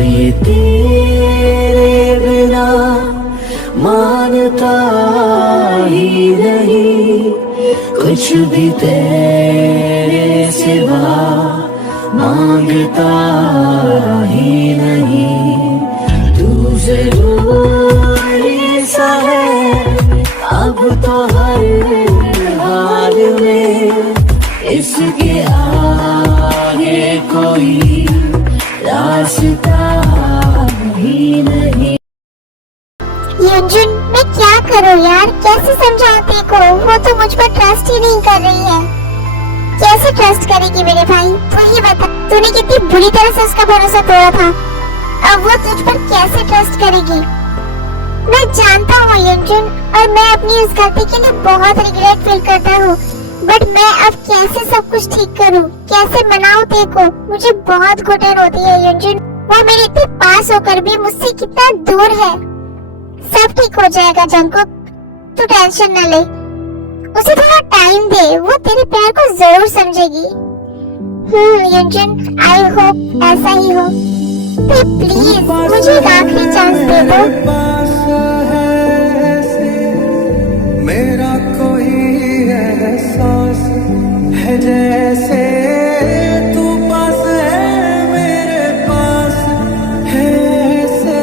ये तेरे बिना मानता ही नहीं, कुछ भी तेरे सिवा मांगता ही नहीं। तू जरूरी सा है अब तो हर हाल में, इसके आगे कोई रास्ता ही नहीं। युंजुन, मैं क्या करूं यार, कैसे समझाते को, वो तो मुझ पर ट्रस्ट ही नहीं कर रही है। कैसे ट्रस्ट करेगी मेरे भाई, तू ही बता। तूने कितनी बुरी तरह से उसका भरोसा तोड़ा था, अब वो तुझ पर कैसे ट्रस्ट करेगी। मैं जानता हूँ युंजुन, और मैं अपनी उस गलती के लिए बहुत रिग्रेट फील करता हूँ, बट मैं अब कैसे सब कुछ ठीक करूँ, कैसे मनाऊं तेको, मुझे बहुत घुटन होती है युंजुन। वो मेरे इतने पास होकर भी मुझसे कितना दूर है। सब ठीक हो जाएगा जंकुक, तू टेंशन न ले, उसे थोड़ा टाइम दे, वो तेरे प्यार को जरूर समझेगी। युंजुन, आई होप ऐसा ही हो। प्लीज मुझे एक आखिरी चांस दे दो। मेरा कोई एहसास है जैसे तू पास है, मेरे पास है ऐसे।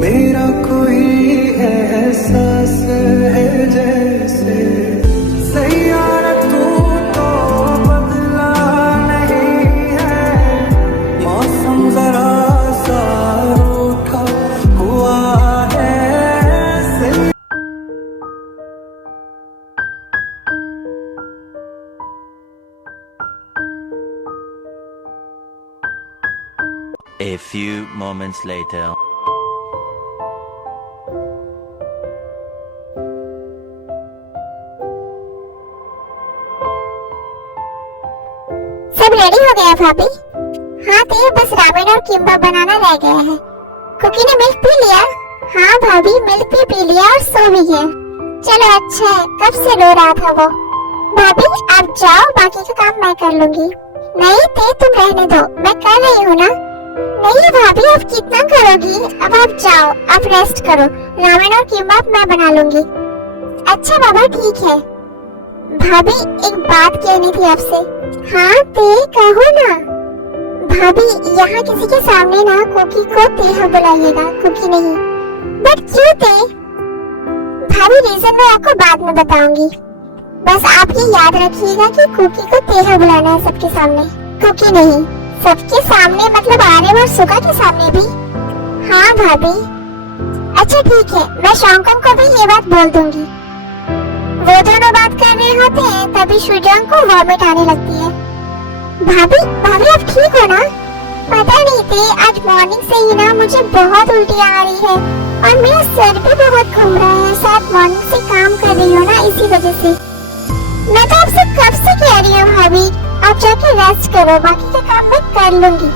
मेरा कोई एहसास है जैसे सैयारा तू तो बदला नहीं है, मौसम जरा सा रूठा हुआ है। A few moments later. सब रेडी हो गया भाभी? हाँ ते बस रामेन और किम्बा बनाना रह गया है। कुकी ने मिल्क पी लिया? हाँ भाभी, मिल्क भी पी लिया और सो भी गया। चलो अच्छा है, कब से रो रहा था वो। भाभी आप जाओ, बाकी का काम मैं कर लूंगी। नहीं ते तुम रहने दो, मैं कर रही हूँ ना। नहीं भाभी आप कितना करोगी, अब आप जाओ, आप रेस्ट करो, रामेन और किम्बा मैं बना लूंगी। अच्छा बाबा ठीक है। भाभी एक बात कहनी थी आपसे। हाँ ते कहो ना। भाभी यहाँ किसी के सामने ना कुकी को तेहा बुलाइएगा, कुकी नहीं। बट क्यों ते? भाभी रीजन मैं आपको बाद में बताऊंगी, बस आप ये याद रखिएगा कि कुकी को तेहा बुलाना है सबके सामने, कुकी नहीं। सबके सामने मतलब आर्यन और सुगा के सामने भी। हाँ भाभी। अच्छा ठीक है, मैं शॉन्गकुंग को भी ये बात बोल दूंगी। वो दोनों बात कर रहे होते हैं तभी शुजांग को वॉमिट आने लगती है। भाभी भाभी आप ठीक हो ना? पता नहीं थे आज मॉर्निंग से ही ना मुझे बहुत उल्टी आ रही है और मेरा सर भी बहुत घूम रहा है। शायद मॉर्निंग से काम कर रही हो ना, इसी वजह से। मैं तो आपसे कब से कह रही हूँ भाभी आप जाके रेस्ट करो, बाकी का काम मैं कर लूंगी,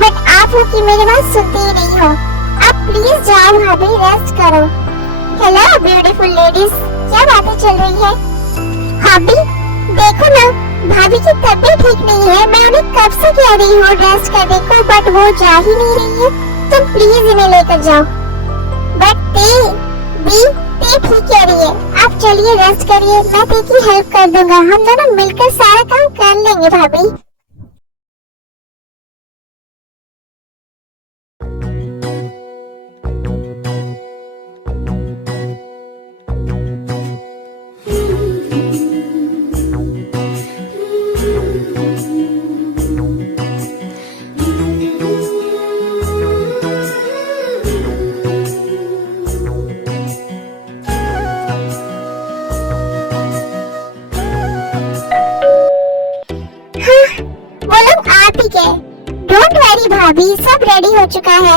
बट आप हो कि मेरी बात सुनते ही नहीं हो। आप प्लीज जाओ भाभी, रेस्ट करो। हेलो ब्यूटीफुल लेडीज, क्या बातें चल रही है? भाभी देखो ना, भाभी की तबीयत ठीक नहीं है, मैं उन्हें कब से कह रही हूँ रेस्ट करने को, बट वो जा ही नहीं रही है। तुम प्लीज इन्हें लेकर जाओ। बट ते ठीक कह रही है, आप चलिए रेस्ट करिए, मैं ते की हेल्प कर दूंगा, हम दोनों मिलकर सारा काम कर लेंगे भाभी। डोंट वरी भाभी, सब रेडी हो चुका है।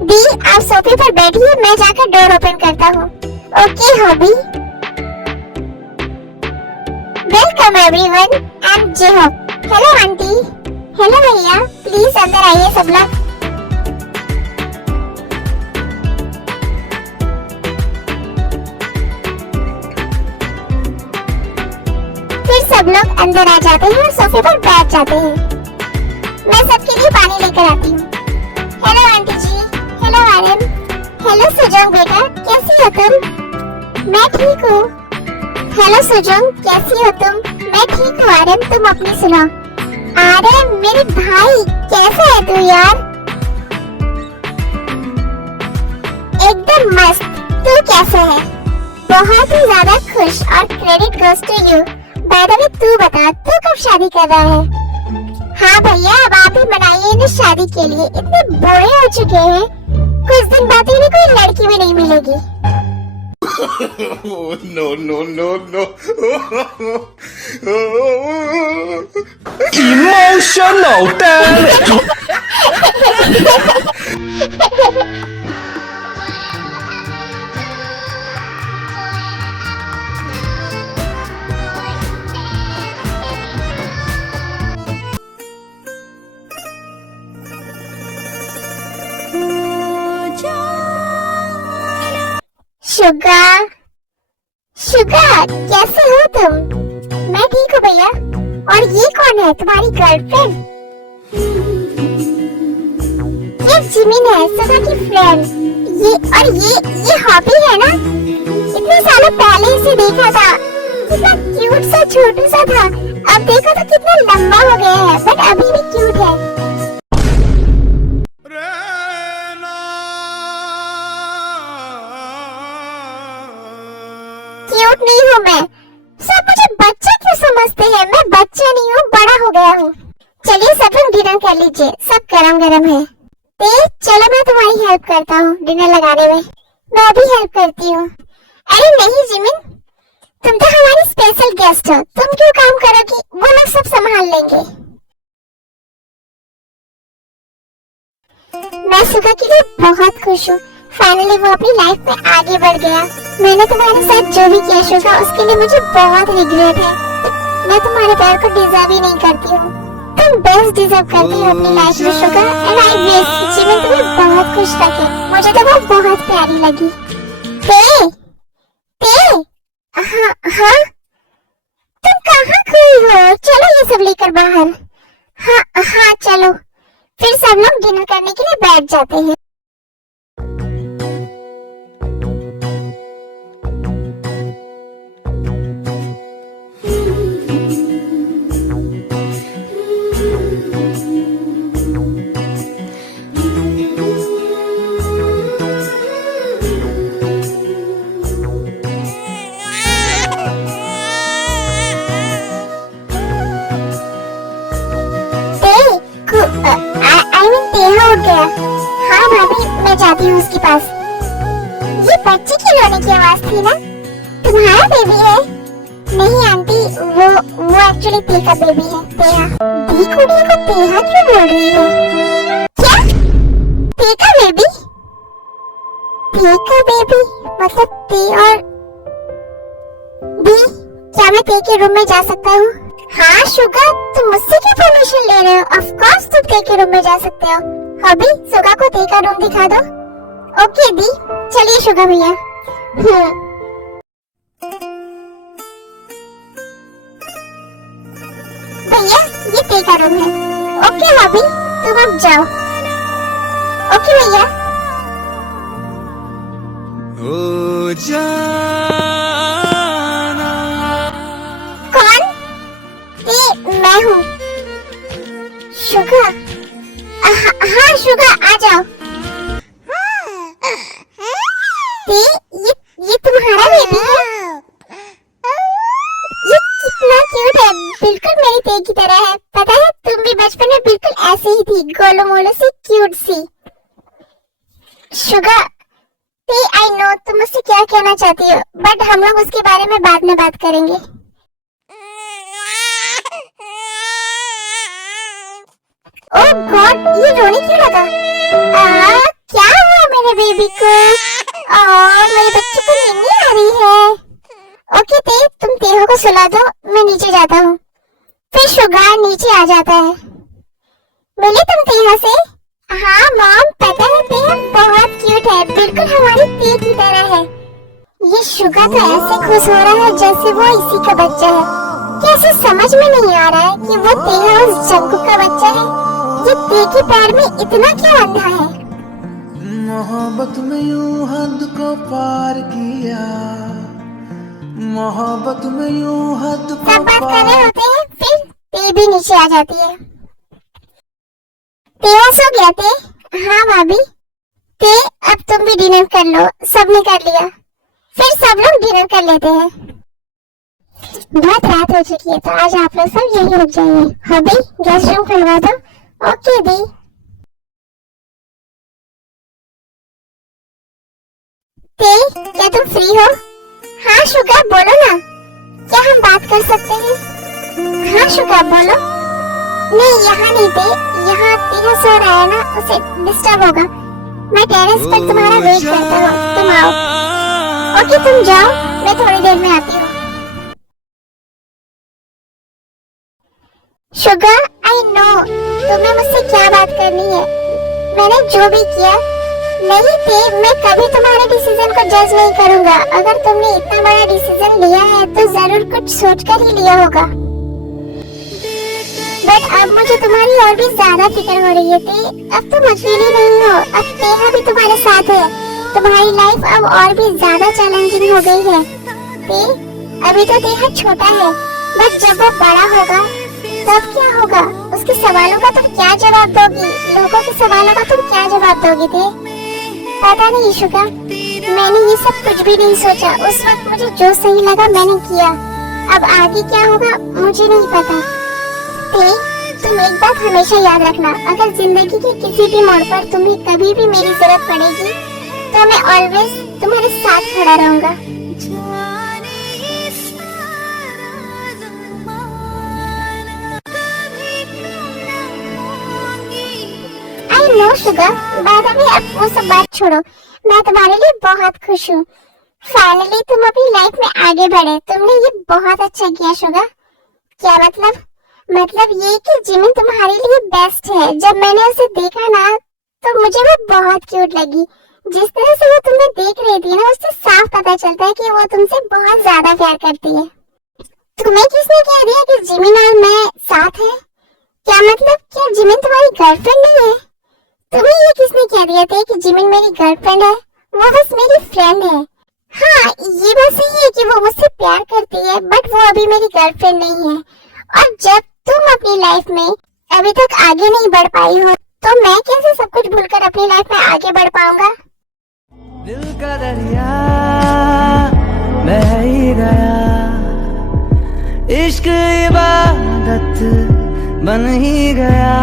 दी आप सोफे पर बैठिए, मैं जाकर डोर ओपन करता हूँ। Okay Hobi. Welcome everyone, I am जेहोक। Hello aunty. हेलो भैया, प्लीज अंदर आइए सब लोग। फिर सब लोग अंदर आ जाते हैं और सोफे पर बैठ जाते हैं। मैं सबके लिए पानी लेकर आती हूँ। सुजोंग बेटा, कैसी हो तुम? मैं ठीक हूँ। हेलो सुजोंग, कैसी हो तुम? मैं ठीक हूँ आर्यन, तुम अपनी सुनाओ। आर्यन मेरे भाई, कैसा है तू यार? एकदम मस्त। तू कैसा है? बहुत ही ज्यादा खुश और credit goes to you. By the way तू बता, तू कब शादी कर रहा है? हाँ भैया, अब आप ही बनाइए ना शादी के लिए, इतने बूढ़े हो चुके हैं, कुछ दिन बाद इन्हें कोई लड़की भी नहीं मिलेगी। No, no, no, no. Emotional damage. Suga, Suga कैसे हो तुम? मैं ठीक हूँ भैया। और ये कौन है, तुम्हारी गर्लफ्रेंड? ये जिमिन है, सुगा की फ्रेंड। ये हॉबी है ना? इतने सालों पहले इसे देखा था, कितना क्यूट सा छोटू सा था, अब देखो तो कितना लंबा हो गया है, बट अभी भी क्यूट है। क्यूट नहीं हूँ मैं, सब मुझे बच्चा क्यों समझते हैं? मैं बच्चा नहीं हूँ, बड़ा हो गया हूँ। चलिए सब लोग डिनर कर लीजिए, सब गरम गरम है। चलो मैं तुम्हारी हेल्प करता हूँ डिनर लगाने में। मैं भी हेल्प करती हूँ। अरे नहीं जिमिन, तुम तो हमारी स्पेशल गेस्ट हो, तुम क्यों काम करोगी? वो लोग सब संभाल लेंगे। मैं सुगा के लिए बहुत खुश हूँ, फाइनली वो अपनी लाइफ में आगे बढ़ गया। मैंने तुम्हारे साथ जो भी किया शुगा, उसके लिए मुझे बहुत रिग्रेट है। मैं तुम्हारे प्यार को डिजर्व ही नहीं करती हूँ, तुम बेस्ट डिजर्व करती हो अपनी लाइफ में Suga. And I wish Jimin तुम्हें बहुत खुश रखे। मुझे तो वो बहुत प्यारी लगी। हाँ, तुम कहाँ खोई हो? चलो ये सब लेकर बाहर। हाँ चलो, फिर सब लोग डिनर करने के लिए बैठ जाते हैं। उठ गया। हाँ भाभी, मैं जाती हूँ उसके पास। ये बच्चे की रोने की आवाज थी ना? तुम्हारा बेबी है? नहीं आंटी, वो एक्चुअली ते का बेबी है, तेहा। दी कुड़ी को तेहा क्यों बोल रही है? क्या? ते का बेबी? ते का बेबी मतलब ते और दी? क्या मैं ते के रूम में जा सकता हूँ? हाँ शुगा, तुम मुझसे क्यों परमिशन ले रहे हो? ऑफ कोर्स तुम ते के रूम में जा सकते हो। अभी शुगा को ते का रूम दिखा दो। ओके दी, चलिए शुगा भैया। भैया ये ते का रूम है। ओके अभी तुम अब जाओ। ओके भैया। ओ जाना। कौन? ये मैं हूँ शुगा। हाँ शुगा, आ जाओ। ये तुम्हारा बेबी है? ये कितना क्यूट है, बिल्कुल मेरी ते की तरह है। पता है तुम भी बचपन में बिल्कुल ऐसे ही थी, गोलो मोलो सी, क्यूट सी। शुगा, आई नो तुम मुझसे क्या कहना चाहती हो, बट हम लोग उसके बारे में बाद में बात करेंगे। ओह गॉड, ये रोने क्यों लगा? क्या हुआ मेरे बेबी को? मेरे बच्चे को नींद नहीं आ रही है। ओके ते, तुम तेहो को सुला दो, मैं नीचे जाता हूँ। फिर शुगा नीचे आ जाता है। मिले तुम तेहा से? हाँ मॉम, पता है तेहा बहुत क्यूट है, बिल्कुल हमारी ते की तरह है। ये शुगा तो ऐसे खुश हो रहा है जैसे वो इसी का बच्चा है। कैसे समझ में नहीं आ रहा है कि वो तेहा उस जंगू का बच्चा है। ये ते के पैर में इतना क्यों अंधा है? मोहब्बत में यूं हद को पार किया, मोहब्बत में यूं हद को सब बात कर रहे पार। होते हैं, फिर ते भी नीचे आ जाती है। तेरा सो गया ते? हाँ भाभी। ते अब तुम भी डिनर कर लो, सबने कर लिया, फिर सब लोग डिनर कर लेते हैं। बहुत रात हो चुकी है तो आज आप लोग सब यहीं रुक जाइए। भाभी गेस्ट रूम खुलवा दो। ओके दी। ते क्या तुम फ्री हो? हाँ शुगा बोलो ना, क्या हम बात कर सकते हैं? हाँ शुगा बोलो। नहीं यहाँ नहीं थे, यहाँ तेरा सो रहा है ना, उसे डिस्टर्ब होगा। मैं टेरेस पर तुम्हारा वेट करता हूँ, तुम आओ। ओके तुम जाओ, मैं थोड़ी देर में आती हूँ। शुगर आई नो तुम्हें मुझसे क्या बात करनी है, मैंने जो भी किया नहीं थे, मैं कभी तुम्हारे डिसीजन को जज नहीं करूंगा। अगर तुमने इतना बड़ा डिसीजन लिया है तो जरूर कुछ सोचकर ही लिया होगा। बट अब मुझे तुम्हारी और भी ज्यादा फिक्र हो रही है ते, अब तुम अकेली नहीं हो, अब तेहा भी तुम्हारे साथ है। तुम्हारी लाइफ अब और भी ज्यादा चैलेंजिंग हो गई है ते। अभी तो तेहा छोटा है, बट जब वो बड़ा होगा तब क्या होगा? उसके सवालों का तुम क्या जवाब दोगी? लोगों के सवालों का तुम क्या जवाब दोगी थे? पता नहीं शुगा, मैंने ये सब कुछ भी नहीं सोचा। उस वक्त मुझे जो सही लगा मैंने किया, अब आगे क्या होगा मुझे नहीं पता। ते, तुम एक बात हमेशा याद रखना, अगर जिंदगी के किसी भी मोड़ पर तुम्हें कभी भी मेरी जरूरत पड़ेगी तो मैं ऑलवेज तुम्हारे साथ खड़ा रहूंगा। No sugar, by the way अब वो सब बात छोड़ो, मैं तुम्हारे लिए बहुत खुश हूँ। फाइनली तुम अपनी लाइफ में आगे बढ़े, तुमने ये बहुत अच्छा किया शुगर। क्या मतलब? मतलब ये कि जिमी तुम्हारे लिए बेस्ट है। जब मैंने उसे देखा ना तो मुझे वो बहुत क्यूट लगी। जिस तरह से वो तुम्हें देख रही थी ना, उससे साफ पता चलता है कि वो तुमसे बहुत ज्यादा प्यार करती है। तुम्हें किसने कह दिया कि जिमी और मैं साथ हैं? क्या मतलब, क्या जिमी तुम्हारी गर्लफ्रेंड नहीं है? तुम्हें ये किसने कह दिया था कि जिमिन मेरी गर्लफ्रेंड है? वो बस मेरी फ्रेंड है। हाँ ये बात सही है कि वो मुझसे प्यार करती है, बट वो अभी मेरी गर्लफ्रेंड नहीं है। और जब तुम अपनी लाइफ में अभी तक आगे नहीं बढ़ पाई हो तो मैं कैसे सब कुछ भूलकर अपनी लाइफ में आगे बढ़ पाऊंगा? दिल का दरिया बह ही गया, इश्क इबादत बन ही गया।